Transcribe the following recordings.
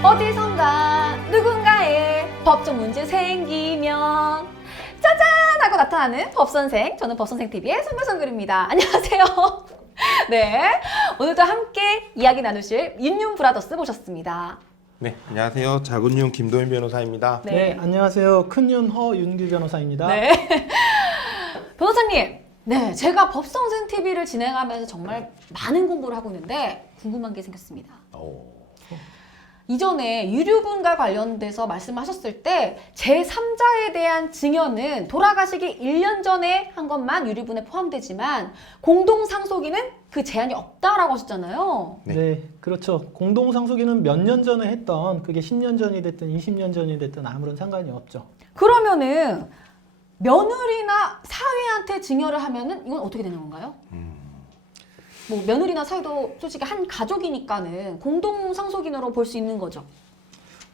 어디선가 누군가의 법적 문제 생기면 짜잔 하고 나타나는 법선생, 저는 법선생TV의 선물선글입니다. 안녕하세요. 네, 오늘도 함께 이야기 나누실 윤윤 브라더스 모셨습니다. 네, 안녕하세요. 작은윤 김도윤 변호사입니다. 네, 안녕하세요. 큰윤 허윤규 변호사입니다. 네. 변호사님, 네, 제가 법선생TV를 진행하면서 정말 많은 공부를 하고 있는데 궁금한 게 생겼습니다. 이전에 유류분과 관련돼서 말씀하셨을 때 제3자에 대한 증여는 돌아가시기 1년 전에 한 것만 유류분에 포함되지만 공동상속인은 그 제한이 없다라고 하셨잖아요. 네, 그렇죠. 공동상속인은 몇 년 전에 했던 그게 10년 전이 됐든 20년 전이 됐든 아무런 상관이 없죠. 그러면은 며느리나 사위한테 증여를 하면은 이건 어떻게 되는 건가요? 뭐 며느리나 사위도 솔직히 한 가족이니까는 공동상속인으로 볼 수 있는 거죠.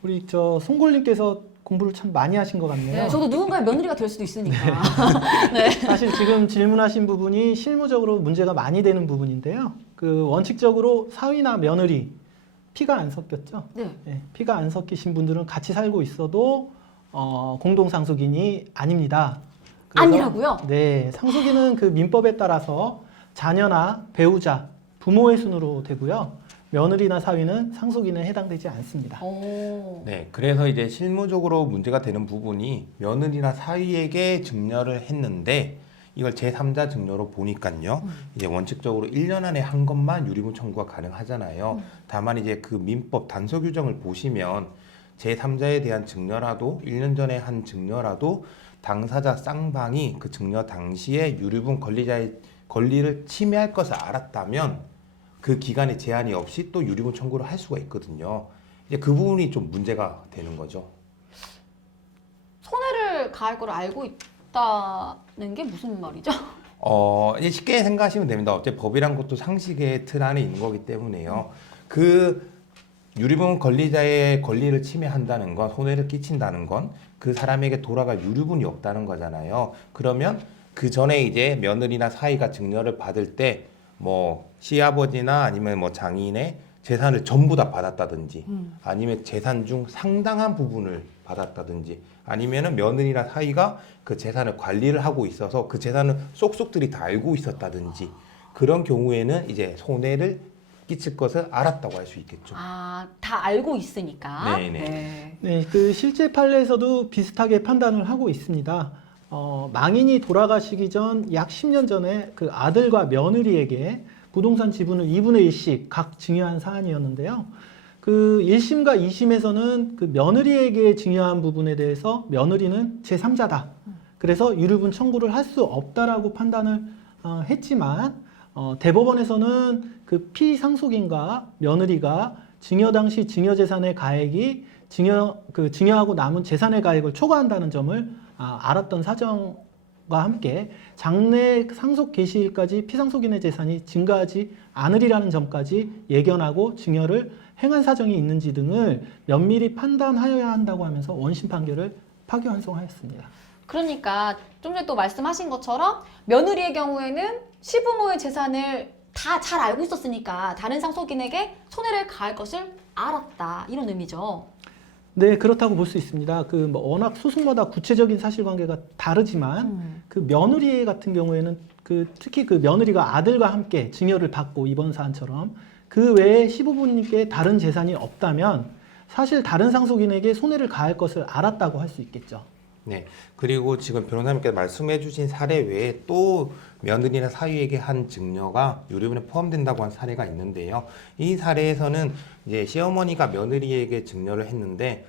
우리 송골님께서 공부를 참 많이 하신 것 같네요. 네, 저도 누군가의 며느리가 될 수도 있으니까. 네. 사실 지금 질문하신 부분이 실무적으로 문제가 많이 되는 부분인데요. 그 원칙적으로 사위나 며느리 피가 안 섞였죠. 네. 네, 피가 안 섞이신 분들은 같이 살고 있어도 공동상속인이 아닙니다. 그래서, 아니라고요? 네, 상속인은 그 민법에 따라서 자녀나 배우자, 부모의 순으로 되고요. 며느리나 사위는 상속인에 해당되지 않습니다. 오. 네, 그래서 이제 실무적으로 문제가 되는 부분이 며느리나 사위에게 증여를 했는데 이걸 제3자 증여로 보니까요. 이제 원칙적으로 1년 안에 한 것만 유리분 청구가 가능하잖아요. 다만 이제 그 민법 단서 규정을 보시면 제3자에 대한 증여라도 1년 전에 한 증여라도 당사자 쌍방이 그 증여 당시에 유류분 권리자의 권리를 침해할 것을 알았다면 그 기간에 제한이 없이 또 유리분 청구를 할 수가 있거든요. 이제 그 부분이 좀 문제가 되는 거죠. 손해를 가할 걸 알고 있다는 게 무슨 말이죠? 이제 쉽게 생각하시면 됩니다. 어째 법이란 것도 상식의 틀 안에 있는 거기 때문에요. 그 유류분 권리자의 권리를 침해한다는 건, 손해를 끼친다는 건 그 사람에게 돌아갈 유류분이 없다는 거잖아요. 그러면 그 전에 이제 며느리나 사위가 증여를 받을 때 뭐 시아버지나 아니면 뭐 장인의 재산을 전부 다 받았다든지 아니면 재산 중 상당한 부분을 받았다든지 아니면은 며느리나 사위가 그 재산을 관리를 하고 있어서 그 재산을 쏙쏙들이 다 알고 있었다든지 그런 경우에는 이제 손해를 끼칠 것을 알았다고 할 수 있겠죠. 아, 다 알고 있으니까. 네네. 네. 네, 그 실제 판례에서도 비슷하게 판단을 하고 있습니다. 망인이 돌아가시기 전 약 10년 전에 그 아들과 며느리에게 부동산 지분을 2분의 1씩 각 증여한 사안이었는데요. 그 1심과 2심에서는 그 며느리에게 증여한 부분에 대해서 며느리는 제3자다. 그래서 유류분 청구를 할 수 없다라고 판단을 했지만 대법원에서는 그 피상속인과 며느리가 증여 당시 증여 재산의 가액이 증여하고 남은 재산의 가액을 초과한다는 점을 알았던 사정과 함께 장래 상속 개시일까지 피상속인의 재산이 증가하지 않으리라는 점까지 예견하고 증여를 행한 사정이 있는지 등을 면밀히 판단하여야 한다고 하면서 원심 판결을 파기환송하였습니다. 그러니까 좀 전에 또 말씀하신 것처럼 며느리의 경우에는 시부모의 재산을 다 잘 알고 있었으니까 다른 상속인에게 손해를 가할 것을 알았다. 이런 의미죠. 네, 그렇다고 볼 수 있습니다. 워낙 소송마다 구체적인 사실관계가 다르지만 그 며느리 같은 경우에는 특히 그 며느리가 아들과 함께 증여를 받고 이번 사안처럼 그 외에 시부모님께 다른 재산이 없다면 사실 다른 상속인에게 손해를 가할 것을 알았다고 할 수 있겠죠. 네. 그리고 지금 변호사님께서 말씀해 주신 사례 외에 또 며느리나 사위에게 한 증여가 유류분에 포함된다고 한 사례가 있는데요. 이 사례에서는 이제 시어머니가 며느리에게 증여를 했는데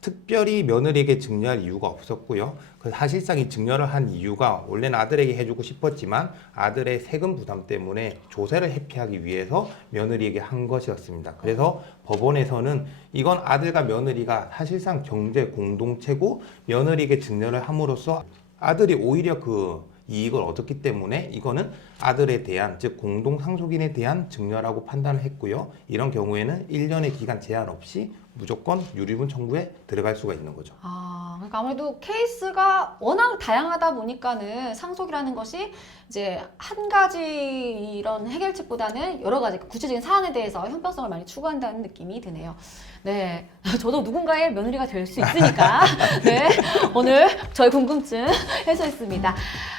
특별히 며느리에게 증여할 이유가 없었고요. 사실상 이 증여를 한 이유가 원래는 아들에게 해주고 싶었지만 아들의 세금 부담 때문에 조세를 회피하기 위해서 며느리에게 한 것이었습니다. 그래서 법원에서는 이건 아들과 며느리가 사실상 경제 공동체고 며느리에게 증여를 함으로써 아들이 오히려 그 이익을 얻었기 때문에 이거는 아들에 대한 즉 공동 상속인에 대한 증여라고 판단을 했고요. 이런 경우에는 1년의 기간 제한 없이 무조건 유리분 청구에 들어갈 수가 있는 거죠. 그러니까 아무래도 케이스가 워낙 다양하다 보니까는 상속이라는 것이 이제 한 가지 이런 해결책보다는 여러 가지 구체적인 사안에 대해서 형평성을 많이 추구한다는 느낌이 드네요. 네, 저도 누군가의 며느리가 될 수 있으니까 네, 오늘 저의 궁금증 해소했습니다.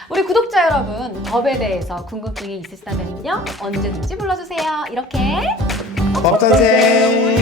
우리 구독자 여러분, 법에 대해서 궁금증이 있으시다면요 언제든지 불러주세요. 이렇게 법선생